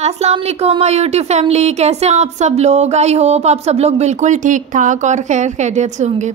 अस्सलाम वालेकुम my YouTube family, कैसे हैं आप सब लोग। आई होप आप सब लोग बिल्कुल ठीक ठाक और खैर खैरियत से होंगे।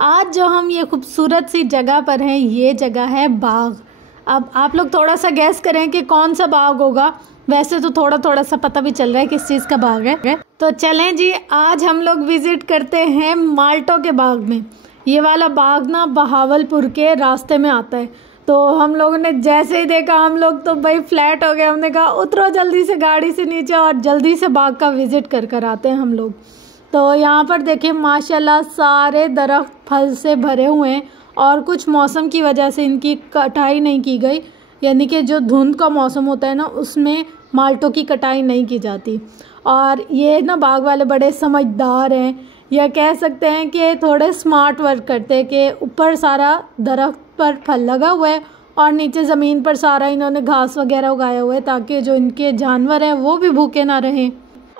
आज जो हम ये खूबसूरत सी जगह पर हैं, ये जगह है बाग। अब आप लोग थोड़ा सा गैस करें कि कौन सा बाग होगा। वैसे तो थोड़ा सा पता भी चल रहा है किस चीज़ का बाग है। तो चलें जी, आज हम लोग विज़िट करते हैं माल्टो के बाग में। ये वाला बाग ना बहावलपुर के रास्ते में आता है। तो हम लोगों ने जैसे ही देखा, हम लोग तो भाई फ्लैट हो गए। हमने कहा उतरो जल्दी से गाड़ी से नीचे और जल्दी से बाग का विज़िट कर आते हैं हम लोग। तो यहाँ पर देखिए माशाल्लाह सारे दरख्त फल से भरे हुए हैं और कुछ मौसम की वजह से इनकी कटाई नहीं की गई, यानी कि जो धुंध का मौसम होता है ना, उसमें माल्टों की कटाई नहीं की जाती। और ये ना बाग वाले बड़े समझदार हैं, या कह सकते हैं कि थोड़े स्मार्ट वर्क करते हैं कि ऊपर सारा दरख्त पर फल लगा हुआ है और नीचे ज़मीन पर सारा इन्होंने घास वगैरह उगाया हुआ है, ताकि जो इनके जानवर हैं वो भी भूखे ना रहें।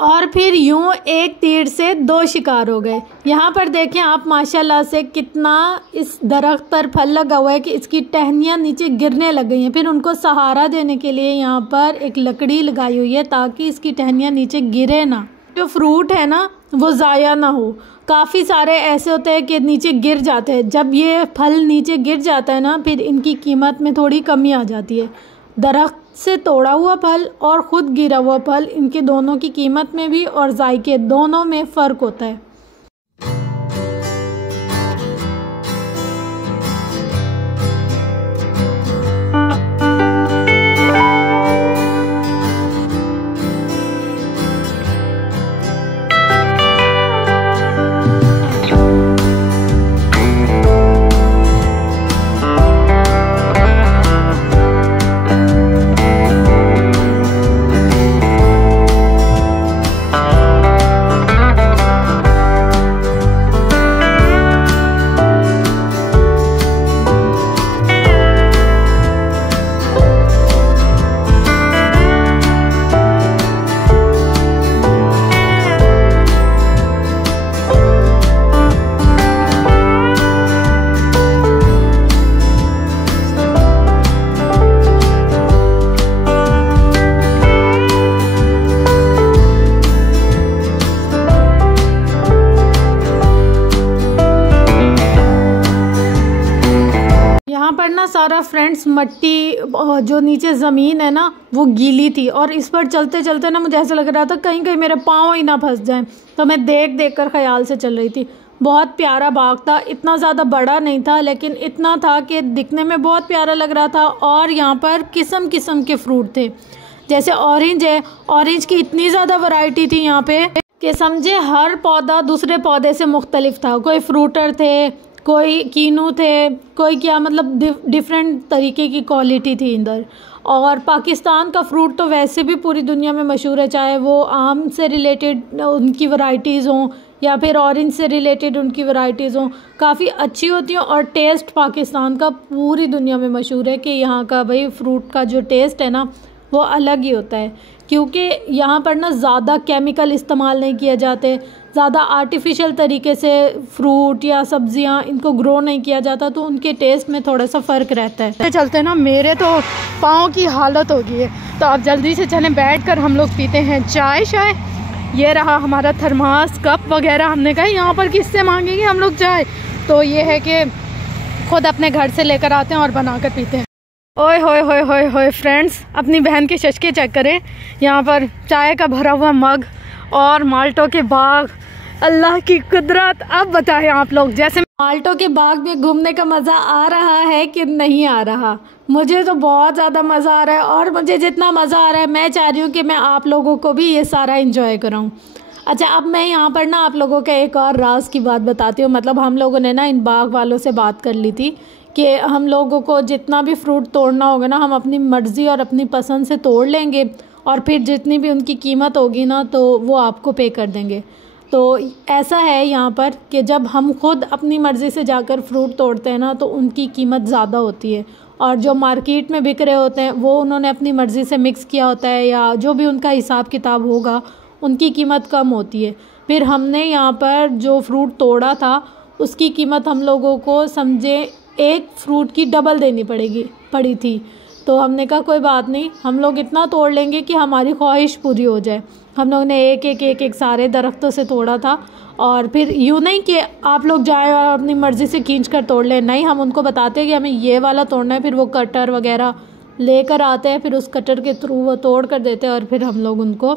और फिर यूं एक तीर से दो शिकार हो गए। यहाँ पर देखें आप माशाल्लाह से कितना इस दरख्त पर फल लगा हुआ है कि इसकी टहनियाँ नीचे गिरने लग गई हैं। फिर उनको सहारा देने के लिए यहाँ पर एक लकड़ी लगाई हुई है ताकि इसकी टहनियाँ नीचे गिरे ना, जो फ्रूट है ना वो ज़ाया ना हो। काफ़ी सारे ऐसे होते हैं कि नीचे गिर जाते हैं। जब ये फल नीचे गिर जाता है ना, फिर इनकी कीमत में थोड़ी कमी आ जाती है। दरख्त से तोड़ा हुआ फल और ख़ुद गिरा हुआ फल, इनके दोनों की कीमत में भी और जायके दोनों में फ़र्क होता है। यहाँ पर ना सारा फ्रेंड्स मट्टी, जो नीचे ज़मीन है ना वो गीली थी और इस पर चलते चलते ना मुझे ऐसा लग रहा था कहीं कहीं मेरे पाँव ही ना फंस जाएं। तो मैं देख कर ख्याल से चल रही थी। बहुत प्यारा बाग था, इतना ज़्यादा बड़ा नहीं था लेकिन इतना था कि दिखने में बहुत प्यारा लग रहा था। और यहाँ पर किस्म किस्म के फ्रूट थे, जैसे ऑरेंज है, ऑरेंज की इतनी ज़्यादा वैरायटी थी यहाँ पे कि समझे हर पौधा दूसरे पौधे से मुख्तलिफ था। कोई फ्रूटर थे, कोई कीनू थे, कोई क्या, मतलब डिफरेंट तरीके की क्वालिटी थी इधर। और पाकिस्तान का फ्रूट तो वैसे भी पूरी दुनिया में मशहूर है, चाहे वो आम से रिलेटेड उनकी वैरायटीज़ हों या फिर ऑरेंज से रिलेटेड उनकी वैरायटीज़ हों, काफ़ी अच्छी होती हैं। और टेस्ट पाकिस्तान का पूरी दुनिया में मशहूर है कि यहाँ का भाई फ्रूट का जो टेस्ट है ना वो अलग ही होता है, क्योंकि यहाँ पर ना ज़्यादा केमिकल इस्तेमाल नहीं किए जाते, ज़्यादा आर्टिफिशियल तरीके से फ्रूट या सब्जियाँ इनको ग्रो नहीं किया जाता, तो उनके टेस्ट में थोड़ा सा फ़र्क रहता है। चलते ना, मेरे तो पाँव की हालत हो गई है, तो आप जल्दी से चलें, बैठ कर हम लोग पीते हैं चाय शाय। ये रहा हमारा थर्मास, कप वगैरह। हमने कहा यहाँ पर किससे मांगेंगे हम लोग चाय, तो ये है कि खुद अपने घर से लेकर आते हैं और बना कर पीते हैं। ओए होए होए होए होए फ्रेंड्स, अपनी बहन के चस्के चेक करें। यहाँ पर चाय का भरा हुआ मग और माल्टो के बाग, अल्लाह की कुदरत। अब बताएं आप लोग, जैसे माल्टो के बाग में घूमने का मज़ा आ रहा है कि नहीं आ रहा। मुझे तो बहुत ज़्यादा मज़ा आ रहा है, और मुझे जितना मज़ा आ रहा है मैं चाह रही हूँ कि मैं आप लोगों को भी ये सारा इंजॉय कराऊँ। अच्छा, अब मैं यहाँ पर ना आप लोगों का एक और राज की बात बताती हूँ। मतलब हम लोगों ने ना इन बाग वालों से बात कर ली थी कि हम लोगों को जितना भी फ्रूट तोड़ना होगा ना, हम अपनी मर्ज़ी और अपनी पसंद से तोड़ लेंगे और फिर जितनी भी उनकी कीमत होगी ना तो वो आपको पे कर देंगे। तो ऐसा है यहाँ पर कि जब हम खुद अपनी मर्ज़ी से जाकर फ्रूट तोड़ते हैं ना तो उनकी कीमत ज़्यादा होती है, और जो मार्केट में बिक रहे होते हैं वो उन्होंने अपनी मर्ज़ी से मिक्स किया होता है, या जो भी उनका हिसाब किताब होगा उनकी कीमत कम होती है। फिर हमने यहाँ पर जो फ्रूट तोड़ा था उसकी कीमत हम लोगों को समझे एक फ्रूट की डबल देनी पड़ी थी। तो हमने कहा कोई बात नहीं, हम लोग इतना तोड़ लेंगे कि हमारी ख्वाहिश पूरी हो जाए। हम लोग ने एक एक सारे दरख्तों से तोड़ा था। और फिर यूँ नहीं कि आप लोग जाए और अपनी मर्ज़ी से खींच कर तोड़ लें, नहीं, हम उनको बताते हैं कि हमें ये वाला तोड़ना है, फिर वो कटर वगैरह लेकर आते हैं, फिर उस कटर के थ्रू वो तोड़ कर देते हैं और फिर हम लोग उनको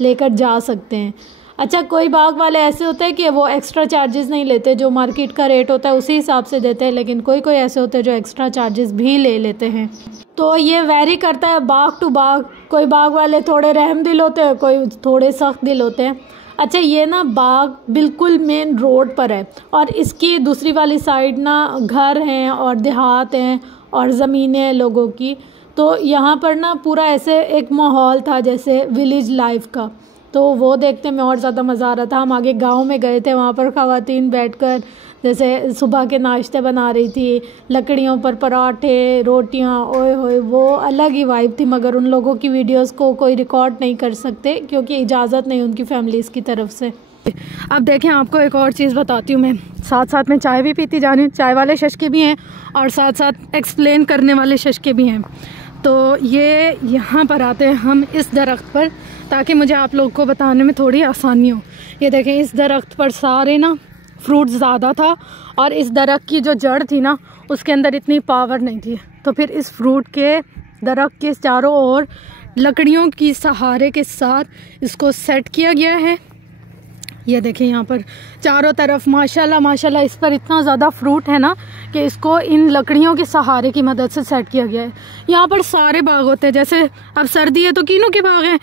लेकर जा सकते हैं। अच्छा, कोई बाग वाले ऐसे होते हैं कि वो एक्स्ट्रा चार्जेस नहीं लेते, जो मार्केट का रेट होता है उसी हिसाब से देते हैं, लेकिन कोई कोई ऐसे होते हैं जो एक्स्ट्रा चार्जेस भी ले लेते हैं। तो ये वैरी करता है बाग टू बाग। कोई बाग वाले थोड़े रहम दिल होते हैं, कोई थोड़े सख्त दिल होते हैं। अच्छा, ये ना बाग बिल्कुल मेन रोड पर है और इसकी दूसरी वाली साइड ना घर हैं और देहात हैं और ज़मीनें हैं लोगों की। तो यहाँ पर ना पूरा ऐसे एक माहौल था जैसे विलेज लाइफ का, तो वो देखने में और ज़्यादा मज़ा आ रहा था। हम आगे गांव में गए थे, वहाँ पर ख़वातीन बैठकर जैसे सुबह के नाश्ते बना रही थी, लकड़ियों पर पराठे रोटियाँ, ओए होए वो अलग ही वाइब थी। मगर उन लोगों की वीडियोस को कोई रिकॉर्ड नहीं कर सकते क्योंकि इजाज़त नहीं उनकी फैमिलीज़ की तरफ से। अब देखें, आपको एक और चीज़ बताती हूँ मैं, साथ साथ में चाय भी पीती जा रही हूँ। चाय वाले शशके भी हैं और साथ साथ एक्सप्लेन करने वाले शशके भी हैं। तो ये यहाँ पर आते हैं हम इस दरख्त पर, ताकि मुझे आप लोग को बताने में थोड़ी आसानी हो। ये देखें, इस दरख्त पर सारे ना फ्रूट ज़्यादा था और इस दरख्त की जो जड़ थी ना उसके अंदर इतनी पावर नहीं थी। तो फिर इस फ्रूट के दरख्त के चारों ओर लकड़ियों की सहारे के साथ इसको सेट किया गया है। ये देखें, यहाँ पर चारों तरफ माशाल्लाह माशाल्लाह इस पर इतना ज़्यादा फ्रूट है ना कि इसको इन लकड़ियों के सहारे की मदद से सेट किया गया है। यहाँ पर सारे बाग होते हैं, जैसे अब सर्दी है तो कीनों के बाग हैं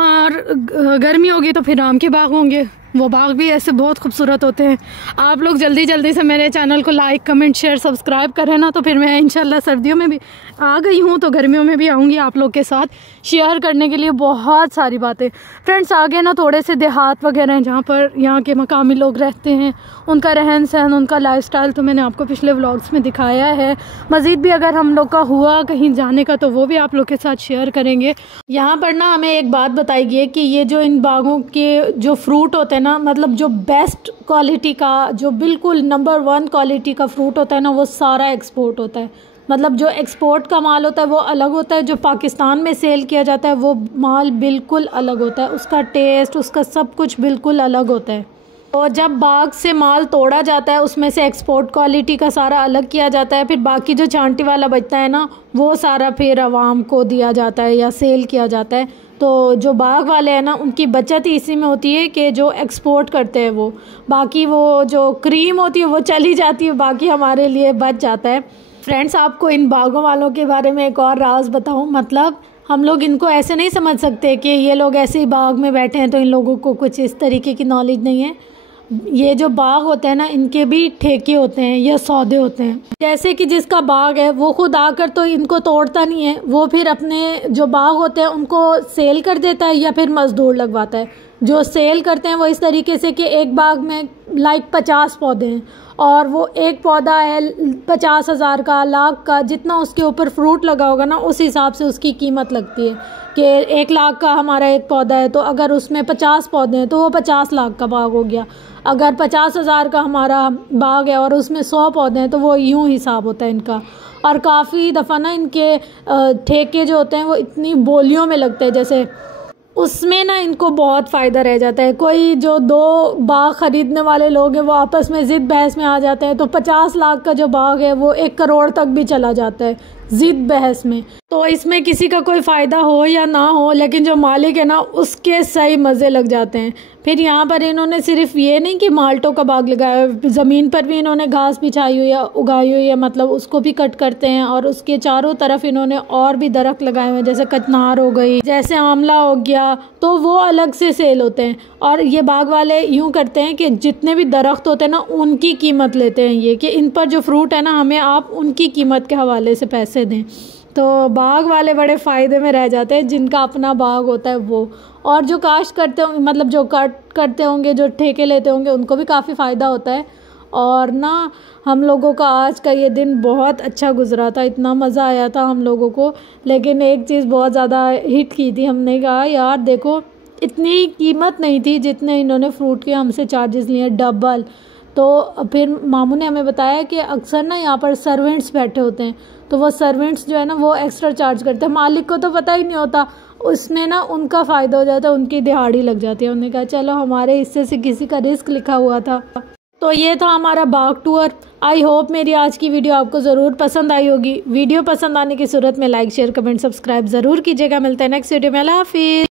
और गर्मी होगी तो फिर आम के बाग होंगे। वो बाग भी ऐसे बहुत खूबसूरत होते हैं। आप लोग जल्दी जल्दी से मेरे चैनल को लाइक कमेंट शेयर सब्सक्राइब करें ना, तो फिर मैं इंशाल्लाह सर्दियों में भी आ गई हूँ तो गर्मियों में भी आऊँगी आप लोग के साथ शेयर करने के लिए बहुत सारी बातें। फ्रेंड्स, आगे ना थोड़े से देहात वगैरह हैं जहाँ पर यहाँ के मकामी लोग रहते हैं, उनका रहन सहन, उनका लाइफस्टाइल तो मैंने आपको पिछले व्लॉग्स में दिखाया है। मज़ीद भी अगर हम लोग का हुआ कहीं जाने का तो वो भी आप लोग के साथ शेयर करेंगे। यहाँ पर ना हमें एक बात बताई गई है कि ये जो इन बागों के जो फ्रूट होते हैं ना, मतलब जो बेस्ट क्वालिटी का, जो बिल्कुल नंबर 1 क्वालिटी का फ्रूट होता है ना, वो सारा एक्सपोर्ट होता है। मतलब जो एक्सपोर्ट का माल होता है वो अलग होता है, जो पाकिस्तान में सेल किया जाता है वो माल बिल्कुल अलग होता है, उसका टेस्ट, उसका सब कुछ बिल्कुल अलग होता है। और जब बाग से माल तोड़ा जाता है उसमें से एक्सपोर्ट क्वालिटी का सारा अलग किया जाता है, फिर बाकी जो चांटी वाला बचता है ना वो सारा फिर आवाम को दिया जाता है या सेल किया जाता है। तो जो बाग वाले हैं ना उनकी बचत ही इसी में होती है कि जो एक्सपोर्ट करते हैं वो, बाकी वो जो क्रीम होती है वो चली जाती है, बाकी हमारे लिए बच जाता है। फ्रेंड्स, आपको इन बागों वालों के बारे में एक और राज बताऊं, मतलब हम लोग इनको ऐसे नहीं समझ सकते कि ये लोग ऐसे ही बाग में बैठे हैं तो इन लोगों को कुछ इस तरीके की नॉलेज नहीं है। ये जो बाग होते हैं ना इनके भी ठेके होते हैं या सौदे होते हैं। जैसे कि जिसका बाग है वो खुद आकर तो इनको तोड़ता नहीं है, वो फिर अपने जो बाग होते हैं उनको सेल कर देता है या फिर मजदूर लगवाता है। जो सेल करते हैं वो इस तरीके से कि एक बाग में लाइक 50 पौधे हैं और वो एक पौधा है 50,000 का, लाख का, जितना उसके ऊपर फ्रूट लगा होगा ना उस हिसाब से उसकी कीमत लगती है कि 1 लाख का हमारा एक पौधा है तो अगर उसमें 50 पौधे हैं तो वो 50 लाख का बाग हो गया। अगर 50,000 का हमारा बाग है और उसमें 100 पौधे हैं तो वो यूँ हिसाब होता है इनका। और काफ़ी दफ़ा ना इनके ठेके जो होते हैं वो इतनी बोलियों में लगते हैं, जैसे उसमें ना इनको बहुत फ़ायदा रह जाता है। कोई जो 2 बाग ख़रीदने वाले लोग हैं वो आपस में ज़िद बहस में आ जाते हैं तो 50 लाख का जो बाग है वो 1 करोड़ तक भी चला जाता है ज़िद बहस में। तो इसमें किसी का कोई फ़ायदा हो या ना हो, लेकिन जो मालिक है ना उसके सही मज़े लग जाते हैं। फिर यहाँ पर इन्होंने सिर्फ ये नहीं कि माल्टों का बाग लगाया, ज़मीन पर भी इन्होंने घास बिछाई हुई है, उगाई हुई है, मतलब उसको भी कट करते हैं और उसके चारों तरफ इन्होंने और भी दरख्त लगाए हुए हैं, जैसे कचनार हो गई, जैसे आंवला हो गया, तो वो अलग से सेल होते हैं। और ये बाग वाले यूँ करते हैं कि जितने भी दरख्त होते हैं ना उनकी कीमत लेते हैं, ये कि इन पर जो फ्रूट है ना हमें आप उनकी कीमत के हवाले से पैसे दें। तो बाग वाले बड़े फ़ायदे में रह जाते हैं जिनका अपना बाग होता है वो। और जो काश्त करते होंगे, मतलब जो कट करते होंगे, जो ठेके लेते होंगे, उनको भी काफ़ी फ़ायदा होता है। और ना हम लोगों का आज का ये दिन बहुत अच्छा गुजरा था, इतना मज़ा आया था हम लोगों को। लेकिन एक चीज़ बहुत ज़्यादा हिट की थी, हमने कहा यार देखो इतनी कीमत नहीं थी जितने इन्होंने फ्रूट के हमसे चार्जेस लिए, डबल। तो तो फिर मामू ने हमें बताया कि अक्सर ना यहाँ पर सर्वेंट्स बैठे होते हैं, तो वो सर्वेंट्स जो है ना वो एक्स्ट्रा चार्ज करते हैं, मालिक को तो पता ही नहीं होता, उसमें ना उनका फ़ायदा हो जाता है, उनकी दिहाड़ी लग जाती है। उन्होंने कहा चलो हमारे हिस्से से किसी का रिस्क लिखा हुआ था। तो ये था हमारा बाग टूर। आई होप मेरी आज की वीडियो आपको ज़रूर पसंद आई होगी। वीडियो पसंद आने की सूरत में लाइक शेयर कमेंट सब्सक्राइब ज़रूर कीजिएगा। मिलते हैं नेक्स्ट वीडियो में। अल्लाह हाफिज़।